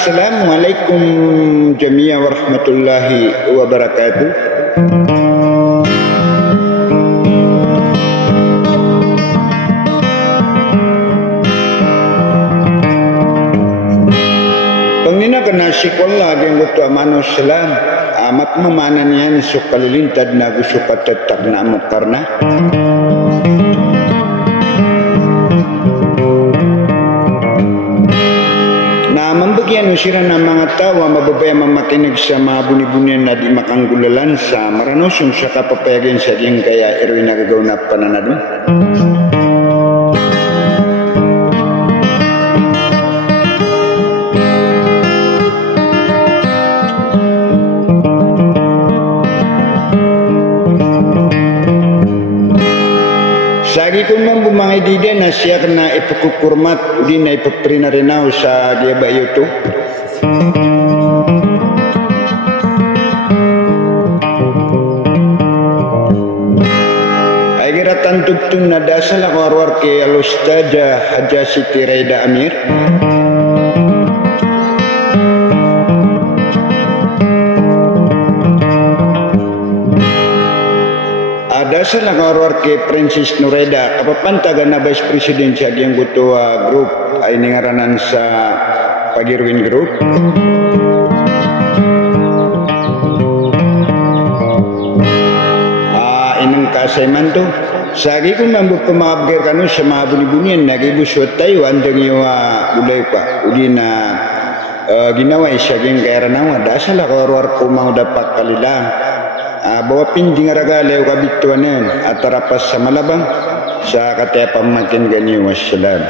Assalamualaikum jami'an warahmatullahi wabarakatuh. Pangina kena sekolah yang betul amanus salam amat memanannya sukalilintad na gusuka tetap namu karena membagian usiran na mga tawa mababaya mamakinig sa mga buni-bunian na di makanggulalan sa maranosong sa kapapayagan sa diyang kaya Erwin nagagaw na pananadon. Sagi kung mga idide na siya na ipakukurmat di na ipaprinarenaw sa diya ba ito? Ay giratan tugtun na dasal ako arwar kay Al-Ustadha Haja Siti Raida Amir. Dasar lang arwar kay Princess Nureda kapapantagan na Vice President siya diyang Gutua Group ay ningaranan sa Pagirwin Group. Inang kasayman to sagi kung mambut pamabgir kanu sa mga buni-bunian nagibusot tayo andang yung ulay ka uli na ginawa siya diyang kairanawa dasar lang arwar ko mga dapat kalilang bawa pinding ragalew kabituanan at tarapas sa malabang sa katepang makin ganyo. Wassalam.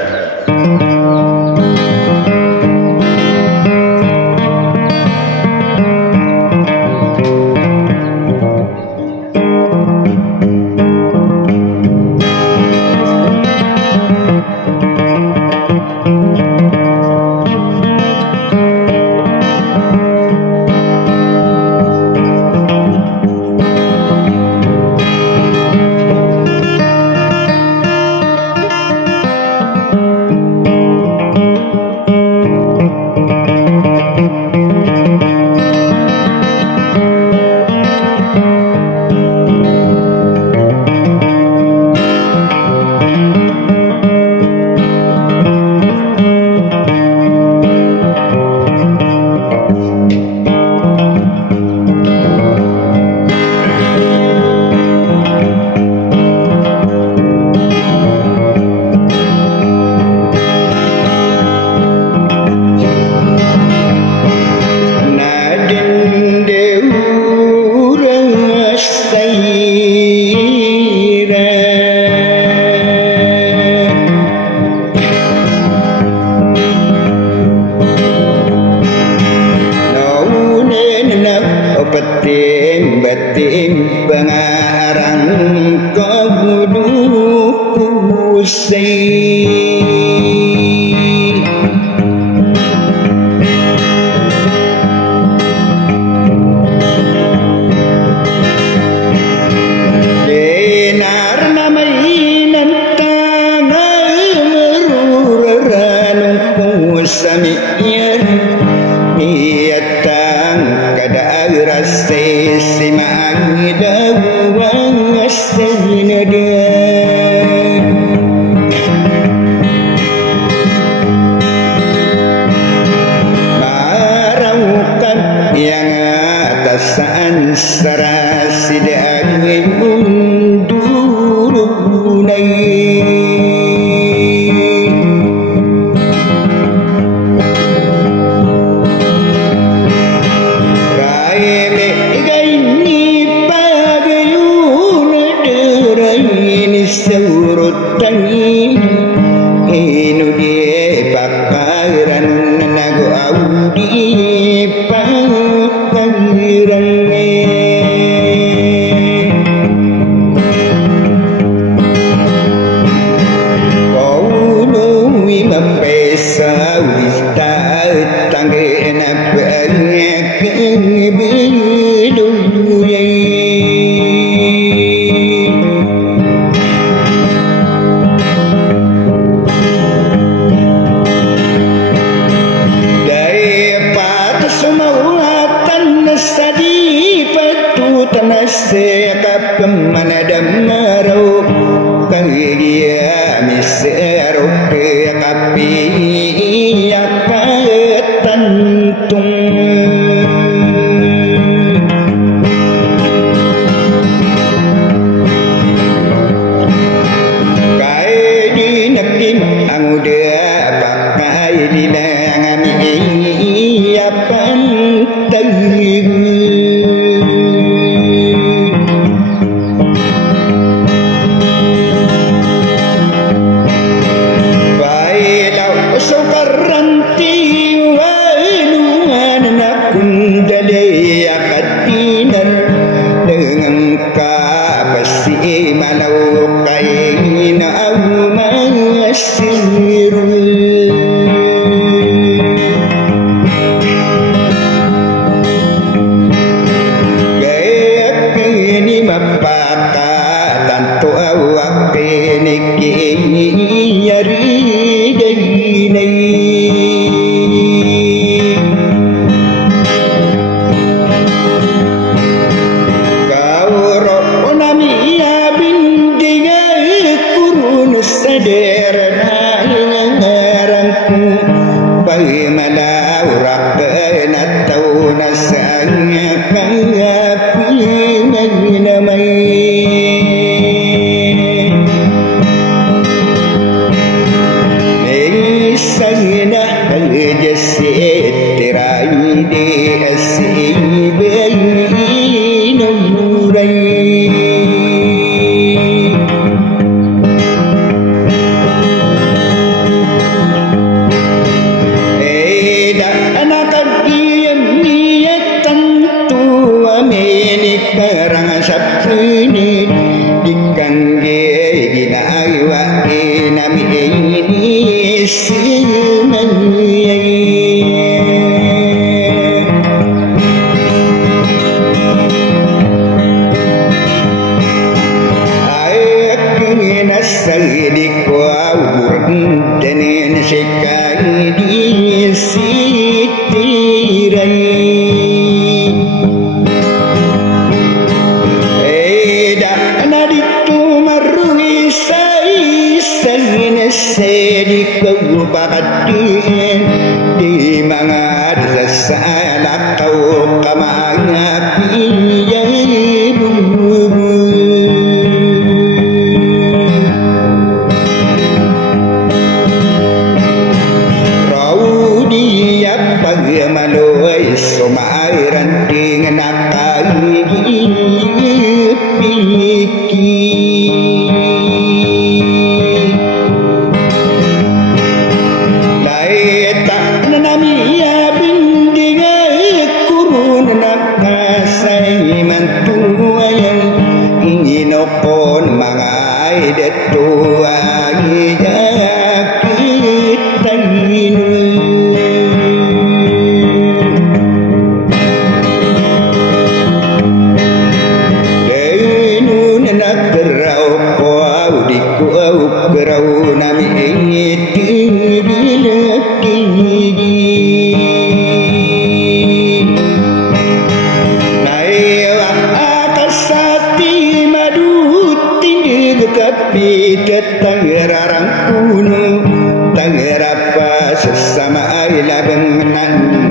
batim pengarang kebuduku si surut tangi inu die bakaran nago audi pakaran kau nui mapesa wista tangge na banyak kebidu Sekap kemanadam marau Kagia miseruk kapi Akatantung Kai dinakim anguda pakai dinangan Iapan tayu di mga dasal kau kamangati Tangerarang kuno, tangerapa sesama aila bengenan.